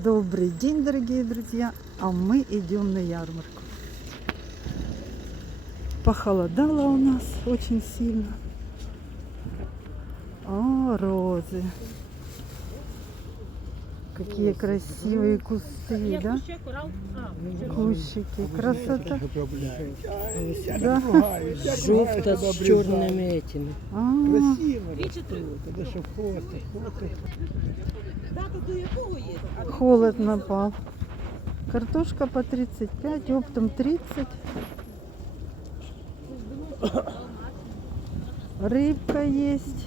Добрый день, дорогие друзья! А мы идем на ярмарку. Похолодало у нас очень сильно. О, розы. Какие красивые кусты, да? Кущики. Красота. Да. Жовта з чорними этими. А, холод напал. Картошка по 35, оптом 30. Рыбка есть.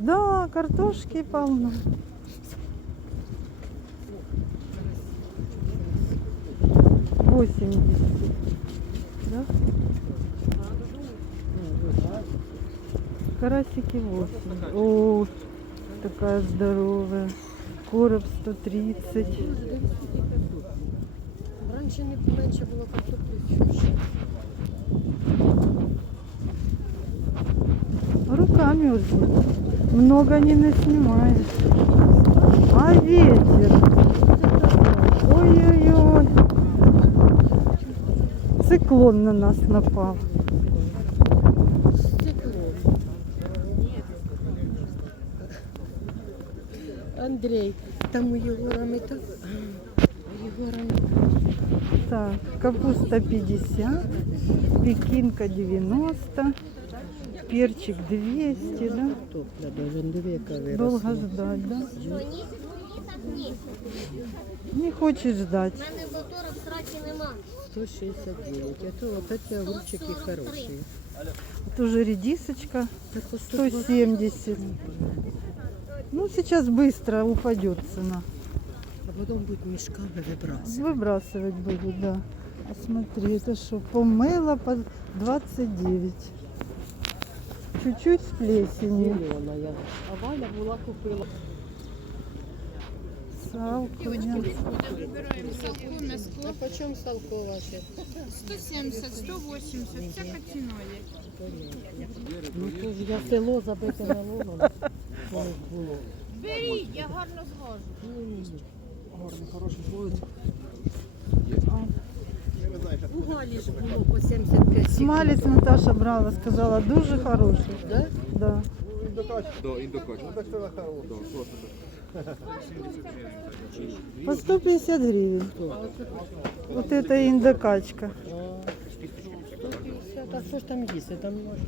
Да, картошки полно. Восемьдесят. Да? Карасики 8. О, такая здоровая. Короб 130. Раніше не менше було картоплі. Руками уже Много не наснимаешь. А ветер. Ой-ой-ой. Циклон на нас напал. Стекло. Андрій, там у Єгора ми так. У Єгора ми Так, капуста 50, пекинка 90, перчик 200, да? топля, даже дві яка Долго виросла. ждать, да? Що, ні? Так ні. Не хочешь ждать. У мене моторок сраки нема. 169. А то вот эти огурчики хорошие. Тоже редисочка Так по 120. 170. Ну, сейчас быстро упадет цена. А потом будет мешками выбрасывать. Выбрасывать будут, да. А смотри, это что, помыло по 29. Чуть-чуть с плесенью. Мільйона я. А Валя була купила. Салку, мясо. Салко, м'яско А по чому салко ваше? 170, 180, всяка ціною. Ну то ж я село забите налогом. Колись було. Беріть, я гарно звожу. У Галі ж було по 75 Смалец Наташа брала, сказала, дуже хороший. Да? Да. До індокоч. По 150 гривен. Вот это индокачка. 150. А що ж там їсти? Там може.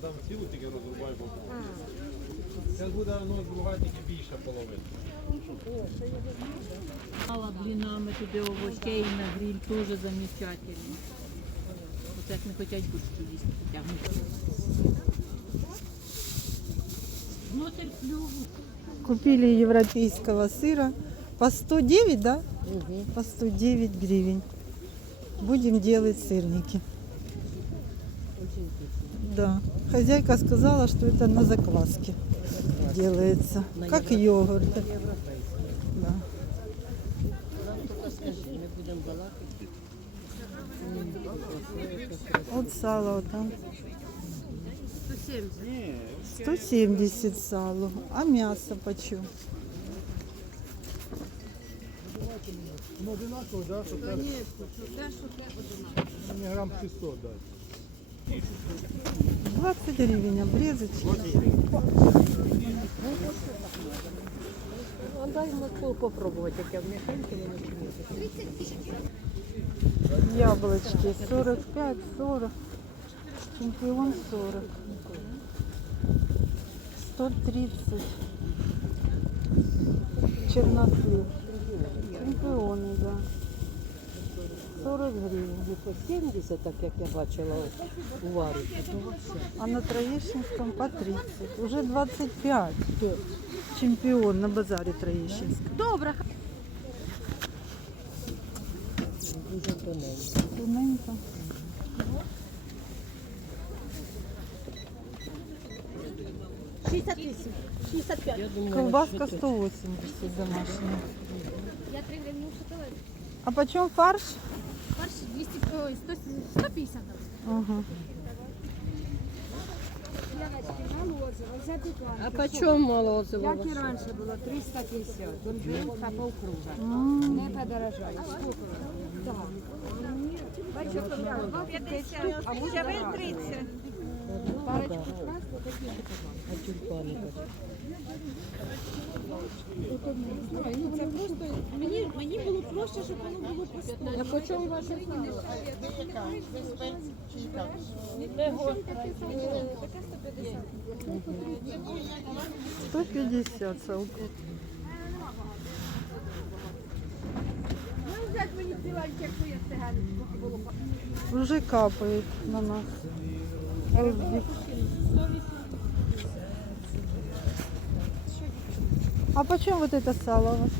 Там цілу тільки розрубай, бо зараз буде воно другая тільки більша половина. Мало блинами туди овочей на гриль теж замечательно. Оце як не хочуть борщу їсти, потягнуть. Внутрь клюву. Купили европейского сыра по 109, да? Угу. По 109 гривен. Будем делать сырники. Да. Хозяйка сказала, что это на закваске делается. На Как евро- йогурт. Європейський. Да. Нам тільки скажи, ми будемо балакати. М, красиво, красиво. Вот сало вот там. 170. 170 сало. А мясо почем? Ну, одинаково, да? Що так? Мені грам 600, да. 20 гривен обрезочки. А дай молоко попробувати, яке в м'яхеньке воно чи. Яблочки 45, 40. Чемпион 40. 130. Чернослив. Чемпионы, да. 40 гривен. Не по 70, так як я бачила у варі. то вообще. А на Троещинском по 30. Уже 25. Чемпион на базаре Троещинском. Добре. Дуже тоненько. Тоненько. Колбаска що 180 домашняя. Я 3 гривні шоколад. А почем фарш? Фарш 250. Ой, 100, 150. Ага. А по чому молозиво? Як і раніше було 350, бензин та полкруга. М, Не подорожає. Так. Бачу, два 50, а може 30. Парочку краску, такі А тюльпани? Ну, це просто мені, мені було проще, щоб воно було просто. А по чому ваше сало? Сто пятьдесят салку. Уже капает на нас. Ой, А почем вот это сало? у вас?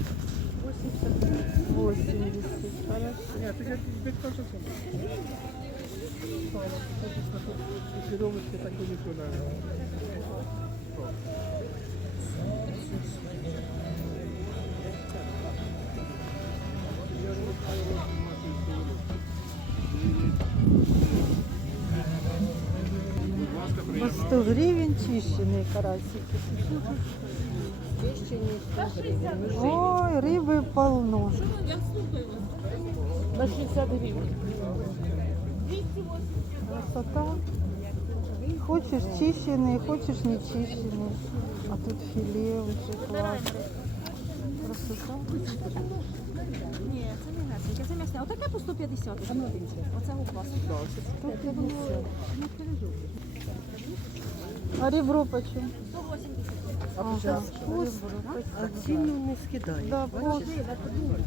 80. Хорошо. Ні, ти як без того, що це. Фіровочки так і нікуди. По 100 гривен чищенные карасики. Ой, рыбы полно. На 60 гривень. Красота. Хочешь чищенные, хочешь не чищенные. А тут филе уже классно. Красота. Ні, це не гасеньке, це м'ясне. Отаке по 150. Оце у класу. 150. А ребро почем? 180. Ага, вкус. А ціну не скидають. Да, вкус. Я думала,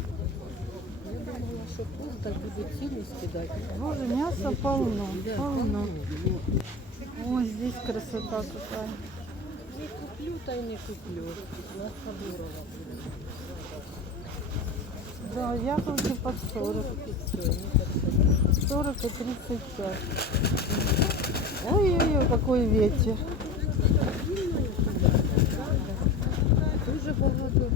що вкус так буде ціну скидати. Боже, мясо полно, полно. Ой, здесь красота какая. Не куплю, та й не куплю. На Хабурова. Да, яблоки по 40. 40 и 35. Ой-ой-ой, какой ветер Дуже багато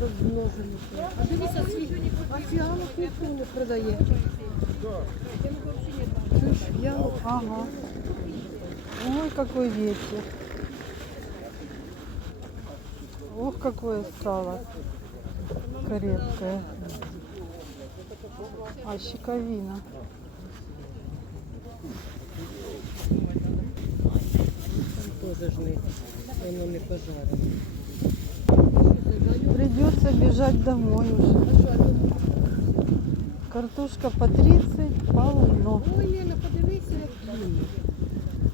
розмножених. А дивися, свій а фіалок ніхто не продає. Чуєш, фіалок? Ага. Ой, какой ветер. Ох, какое сало. Крепкое. А, щековина. Там теж ж не, воно не пожарене. Придется бежать домой уже. Картошка по 30, полно. Ой, Лена, подивися, як длинно.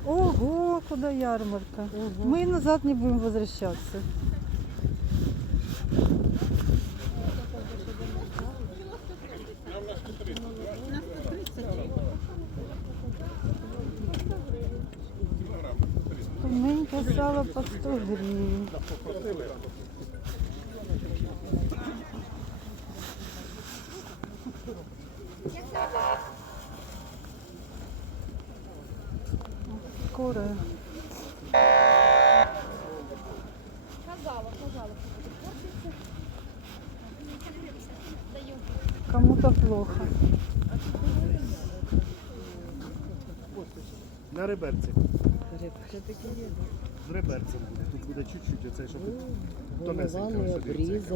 Ого, куда ярмарка. Мы назад не будем возвращаться. Тоненьке сало по 100 Кури. Казала, казала, Кому-то плохо. На риберці. З риберцем буде. Тут буде чуть-чуть оце, щоб тонесенько Голова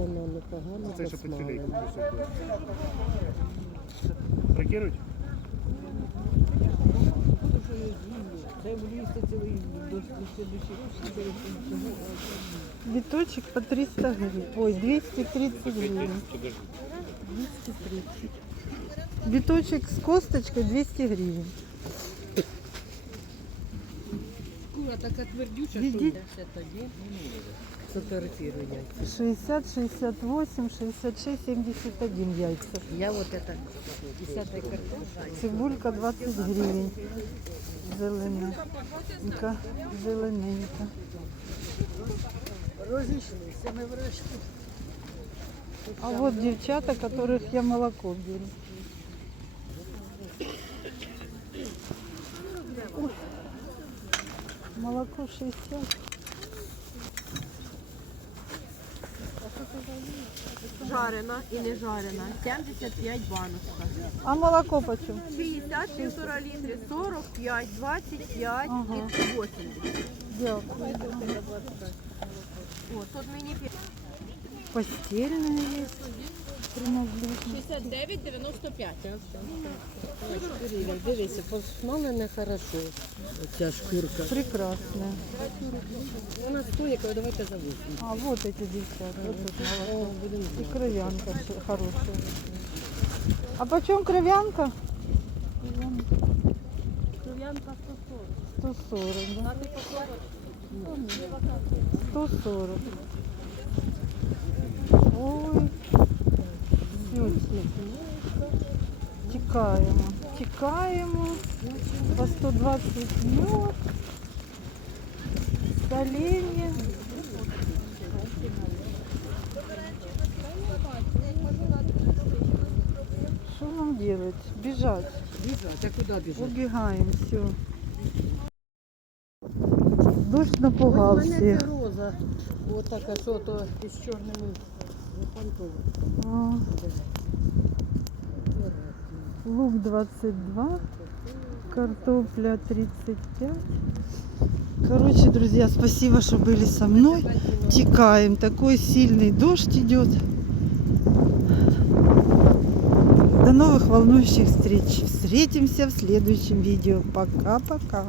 не непогано Це щоб під. буде. Прикинуть? Це влізти цілий до Биточек по 300 гривен. Ой, 230 гривен. 230. Биточек с косточкой 200 гривен. Шкура така твердюча, Відіть. що все тоді сфотографірую яйця. 60, 68, 66, 71 яйца. Я вот это 10 картошка. Цибулька 20 гривен. Зелененька. Зелененька. Розійшлися ми врешті. А вот девчата, которых я молоко беру. Ой. Молоко 60. жарена і не жарена. 75 баночка. А молоко по чому? 50, 1,5 літри, 45, 25 ага. і 80. Дякую. Ага. О, тут мені... Постільне є. 69, 95. Дивіться, посмалене хорошо. Ця шкурка. Прекрасна. Вона стоїть, коли давайте завозимо. А, вот эти дівчата. І кров'янка хороша. А по чому кров'янка? Кров'янка 140. 140, да? 140. Ой, Все. Тікаємо. Тікаємо. По 120 мед. Соленье. Что нам делать? Бежать. Біжать, а куди біжать? Убегаем, все. Дождь напугал У мене всех. це роза. Ось така, що то із чорними фантовими. а, Лук 22, картопля 35. Короче, друзья, спасибо, что были со мной. Текаем. Такой сильный дождь идет. До новых волнующих встреч. Встретимся в следующем видео. Пока-пока.